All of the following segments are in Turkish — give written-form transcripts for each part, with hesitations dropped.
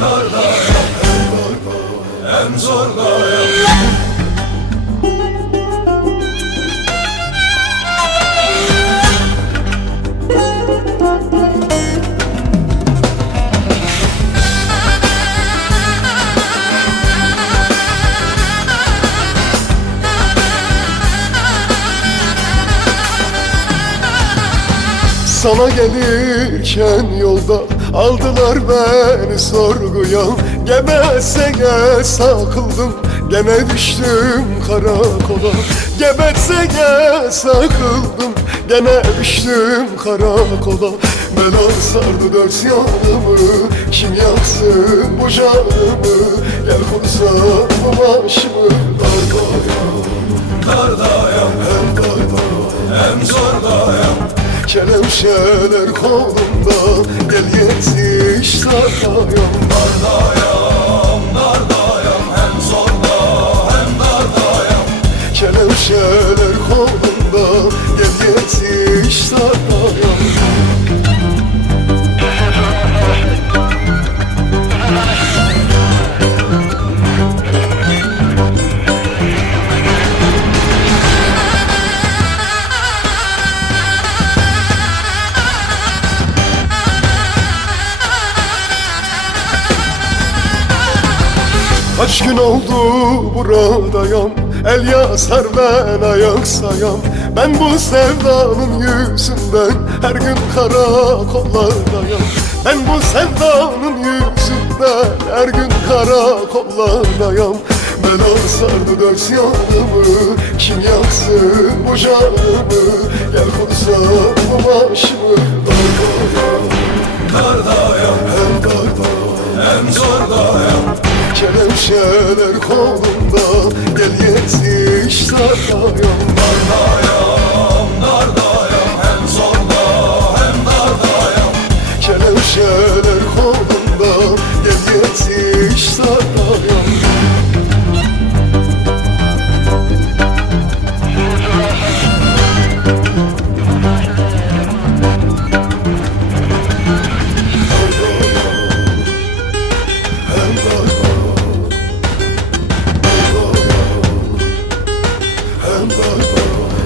dardayım, en zordayım. Sana gelirken yolda aldılar beni sorguya. Gebetsene sakıldım, gene düştüm karakola. Gebetsene sakıldım, gene düştüm karakola. Bela sardı dört yanımı, kim yaksın bu canımı? Gel kursan bu başımı. Dardayım, Dardayım, hem dardayım, en zordayım. kelepçeler kolumda, gel yetiş dardayım. Dardayım, dardayım, hem zorda hem dardayım. Kelepçeler kolumda, gel yetiş dardayım. Kaç gün oldu buradayım, el yazar ben ayak sayam. Ben bu sevdanın yüzünden her gün karakollardayım. Ben bu sevdanın yüzünden her gün karakollardayım. Bela sardı dört yanımı, kim yaksın bu canımı? Gel kursan bu başımı. Dardayım, Dardayım, hem dardayım, en zordayım. kelepçeler kolumda, gel yetiş dardayım. Dardayım, dardayım, hem zorda hem dardayım. Kelepçeler kolumda, gel yetiş dardayım.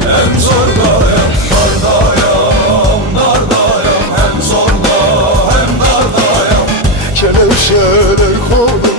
En zordayım, dardayım, dardayım, hem zorda hem dardayım. Kelepçeler kolumda,